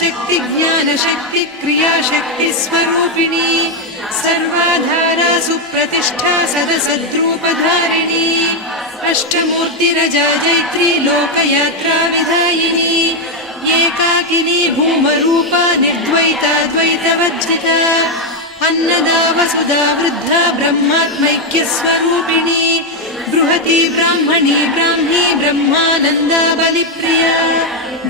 शक्ति ज्ञान शक्ति क्रिया शक्ति स्वरूपिणी सर्वाधारा सुप्रतिष्ठा सदसद्रूपधारिणी अष्टमूर्तिरजा जैत्री लोकयात्रा विधायिनी एकाकिनी भूमरूपा निर्द्वैता द्वैतवज्जिता अन्नदा वसुधा वृद्धा ब्रह्मात्मैक्यस्वरूपिणी बृहती ब्राह्मणी ब्राह्मी ब्रह्मानन्दा बलिप्रिया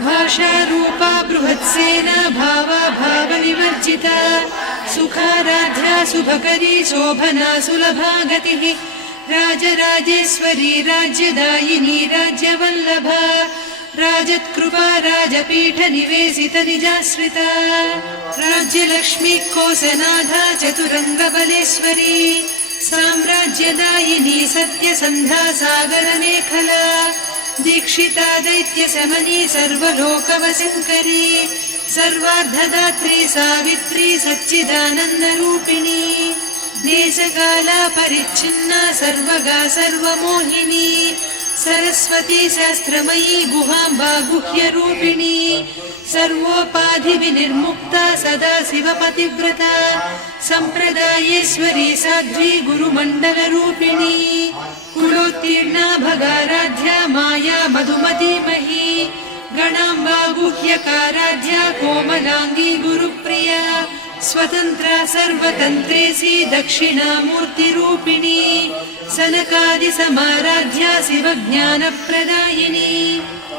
भाषा रूपा बृहत्सेना भावा भावविवर्जिता सुखाराध्या शुभकरी शोभना सुलभा गतिः राजराजेश्वरी राज्यदायिनी राज्यवल्लभा राजत्कृपा राजपीठ निवेशित निजाश्रिता राज्यलक्ष्मी कोसनाधा चतुरङ्गबलेश्वरी साम्राज्यदायिनी सत्यसन्धा सागरमेखला दीक्षिता दैत्यशमनी सर्वलोकवशङ्करी सर्वार्धदात्री सावित्री सच्चिदानन्दरूपिणी देशकाला परिच्छिन्ना सर्वगा सर्वमोहिनी सरस्वती शास्त्रमयी गुहाम्बा गुह्यरूपिणी सर्वोपाधिविनिर्मुक्ता सदा शिवपतिव्रता सम्प्रदायेश्वरी साध्वी गुरुमण्डलरूपिणी कुलोत्तीर्णा भगाराध्या माया मधुमतीमही गणाम्बा गुह्यकाराध्या कोमलाङ्गी गुरुप्रिया स्वतन्त्रा सर्वतन्त्रेसी दक्षिणामूर्तिरूपिणी सनकादिसमाराध्या शिवज्ञानप्रदायिनी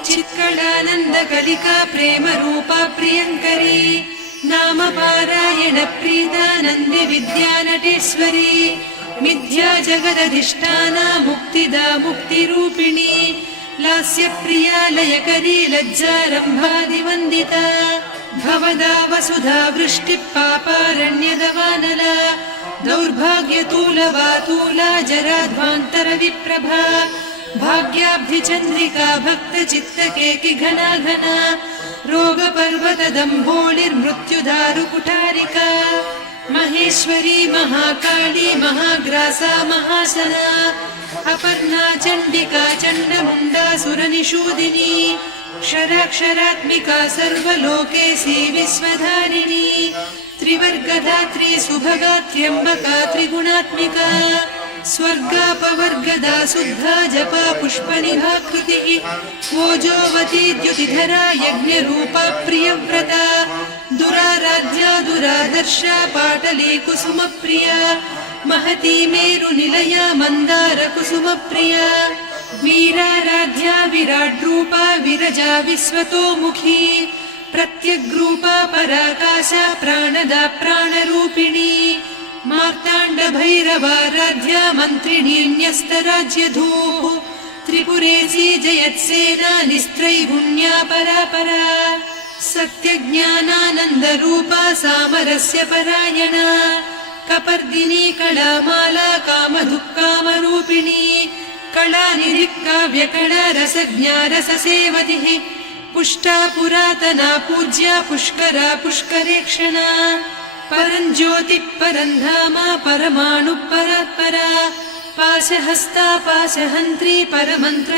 चित्कलानन्दकलिका प्रेमरूपा प्रियङ्करी नामपारायणप्रीता नन्दिविद्यानटेश्वरी मिथ्या जगदधिष्ठाना मुक्तिदा मुक्तिरूपिणी लास्यप्रिया लयकरी लज्जारम्भादिवन्दिता भवदा वसुधा वृष्टिः पापारण्यदवानला दौर्भाग्यतूलवातूला जराध्वान्तरविप्रभा भाग्याब्धिचन्द्रिका भक्तचित्तकेकि घना घना रोगपर्वतदम्भोलिर्मृत्युदारुकुठारिका महेश्वरी महाकाली महाग्रासा महासना अपर्णा चण्डिका चण्डमुण्डा सुरनिषूदिनी क्षराक्षरात्मिका सर्वलोकेशी विश्वधारिणी त्रिवर्गधात्री सुभगा त्र्यम्बका त्रिगुणात्मिका स्वर्गापवर्गदा शुद्धा जपा पुष्पनिभाकृतिः ओजोवती द्युतिधरा यज्ञरूपा प्रियव्रता दुराराध्या दुरादर्शा पाटली कुसुमप्रिया महती मेरुनिलया मन्दार कुसुमप्रिया वीराराध्या विराड्रूपा विरजा विश्वतोमुखी प्रत्यग्रूपा पराकाशा प्राणदा प्राणरूपिणी मार्ताण्डभैरवाराध्या मन्त्रिणीन्यस्तराज्यधूः त्रिपुरेशी जयत्सेना निस्त्रैगुण्या परापरा सत्यज्ञानानन्दरूपा सामरस्य परायणा कपर्दिनी कलामाला कामधुक्कामरूपिणी कलानिधिकाव्यकला रसज्ञा रससेवतिः पुष्टा पुरातना पूज्या पुष्करा पुष्करेक्षणा परञ्ज्योतिः परन्धामा परमाणुः परात्परा पाशहस्ता पाशहन्त्री परमन्त्र